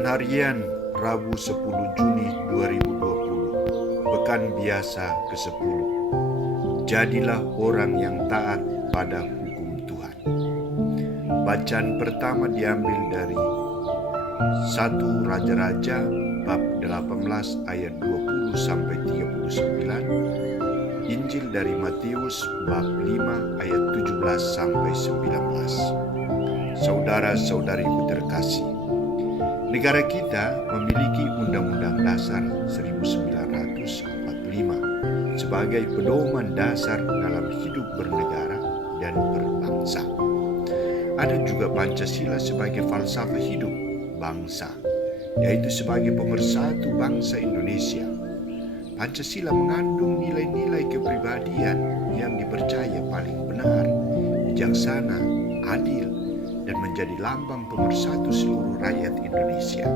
Renungan Harian Rabu 10 Juni 2020. Pekan biasa ke-10. Jadilah orang yang taat pada hukum Tuhan. Bacaan pertama diambil dari 1 Raja-Raja bab 18 ayat 20 sampai 39. Injil dari Matius bab 5 ayat 17 sampai 19. Saudara-saudariku terkasih, negara kita memiliki Undang-Undang Dasar 1945 sebagai pedoman dasar dalam hidup bernegara dan berbangsa. Ada juga Pancasila sebagai falsafah hidup bangsa, yaitu sebagai pemersatu bangsa Indonesia. Pancasila mengandung nilai-nilai kepribadian yang dipercaya paling benar, bijaksana, adil, dan menjadi lambang pemersatu seluruh rakyat Indonesia.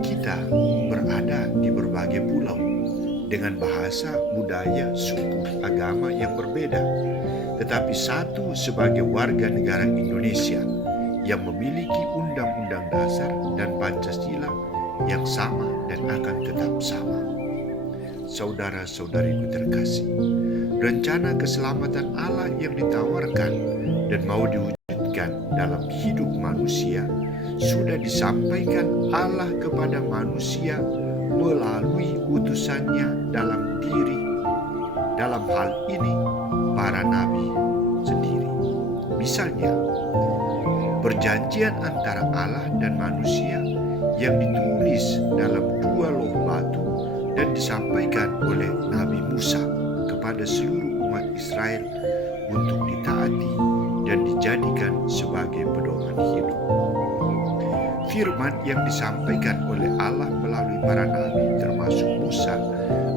Kita berada di berbagai pulau dengan bahasa, budaya, suku, agama yang berbeda, tetapi satu sebagai warga negara Indonesia yang memiliki Undang-Undang Dasar dan Pancasila yang sama dan akan tetap sama. Saudara-saudariku terkasih, rencana keselamatan Allah yang ditawarkan dan mau diwujudkan dalam hidup manusia sudah disampaikan Allah kepada manusia melalui utusannya dalam hal ini para nabi sendiri. Misalnya, perjanjian antara Allah dan manusia yang ditulis dalam 2 loh batu dan disampaikan oleh Nabi Musa kepada seluruh umat Israel untuk ditaati dan dijadikan sebagai pedoman hidup. Firman yang disampaikan oleh Allah melalui para nabi termasuk Musa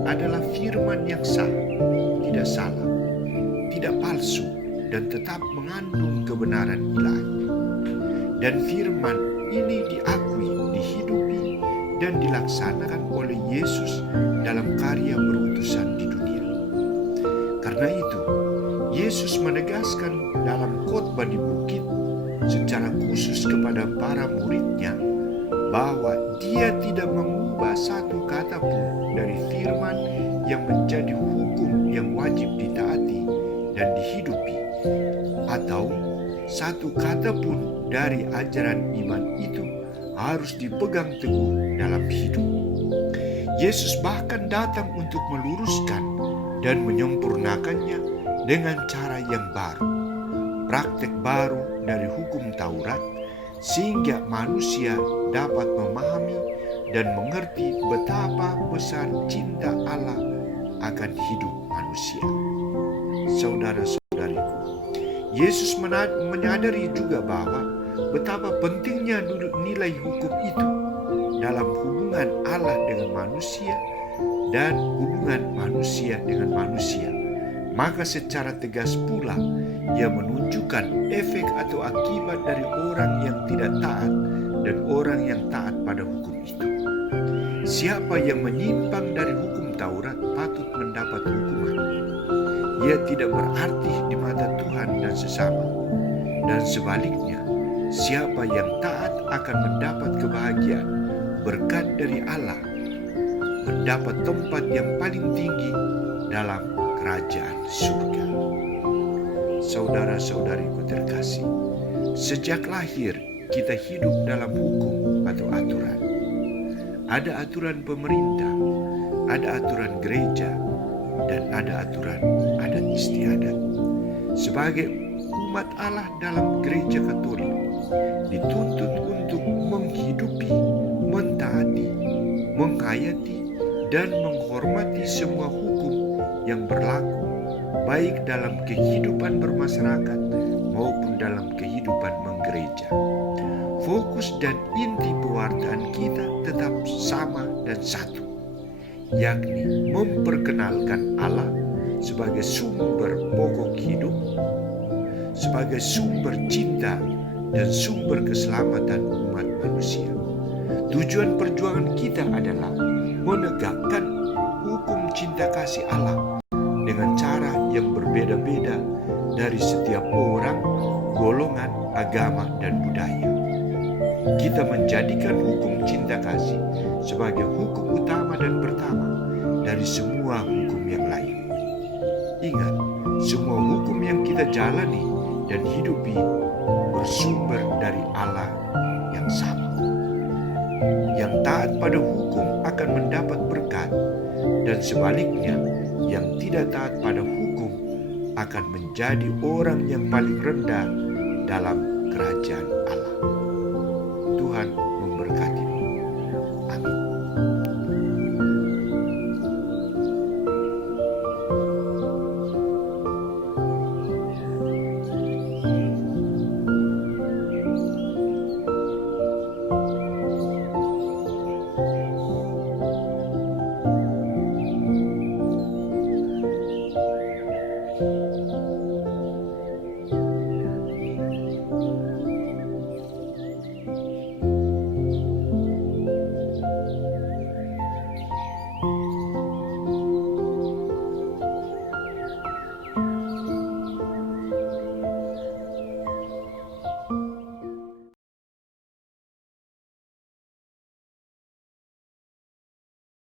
adalah firman yang sah, tidak salah, tidak palsu, dan tetap mengandung kebenaran ilahi. Dan firman ini diakui, dihidupi, dan dilaksanakan oleh Yesus dalam karya berutusan di dunia. Karena itu, Yesus menegaskan dalam khotbah di bukit secara khusus kepada para muridnya bahwa Dia tidak mengubah satu kata pun dari firman yang menjadi hukum yang wajib ditaati dan dihidupi, atau satu kata pun dari ajaran iman itu harus dipegang teguh dalam hidup. Yesus bahkan datang untuk meluruskan dan menyempurnakannya dengan cara yang baru, praktek baru dari hukum Taurat, sehingga manusia dapat memahami dan mengerti betapa besar cinta Allah akan hidup manusia. Saudara-saudariku, Yesus menyadari juga bahwa betapa pentingnya nilai hukum itu dalam hubungan Allah dengan manusia dan hubungan manusia dengan manusia. Maka secara tegas pula Ia menunjukkan efek atau akibat dari orang yang tidak taat dan orang yang taat pada hukum itu. Siapa yang menyimpang dari hukum Taurat patut mendapat hukuman. Ia tidak berarti di mata Tuhan dan sesama. Dan sebaliknya, siapa yang taat akan mendapat kebahagiaan, berkat dari Allah, mendapat tempat yang paling tinggi dalam kerajaan surga. Saudara-saudariku terkasih, sejak lahir kita hidup dalam hukum atau aturan. Ada aturan pemerintah, ada aturan gereja, dan ada aturan adat istiadat. Sebagai umat Allah dalam gereja Katolik, dituntut untuk menghidupi, mentaati, menghayati, dan menghormati semua hukum yang berlaku, baik dalam kehidupan bermasyarakat maupun dalam kehidupan menggereja. Fokus dan inti pewartaan kita tetap sama dan satu, yakni memperkenalkan Allah sebagai sumber pokok hidup, sebagai sumber cinta dan sumber keselamatan umat manusia. Tujuan perjuangan kita adalah menegakkan hukum cinta kasih Allah dengan cara yang berbeda-beda dari setiap orang, golongan, agama, dan budaya. kita menjadikan hukum cinta kasih sebagai hukum utama dan pertama dari semua hukum yang lain. Ingat, semua hukum yang kita jalani dan hidupi bersumber dari Allah yang sama. Yang taat pada hukum akan mendapat berkat, dan sebaliknya, yang tidak taat pada hukum akan menjadi orang yang paling rendah dalam kerajaan Allah. Tuhan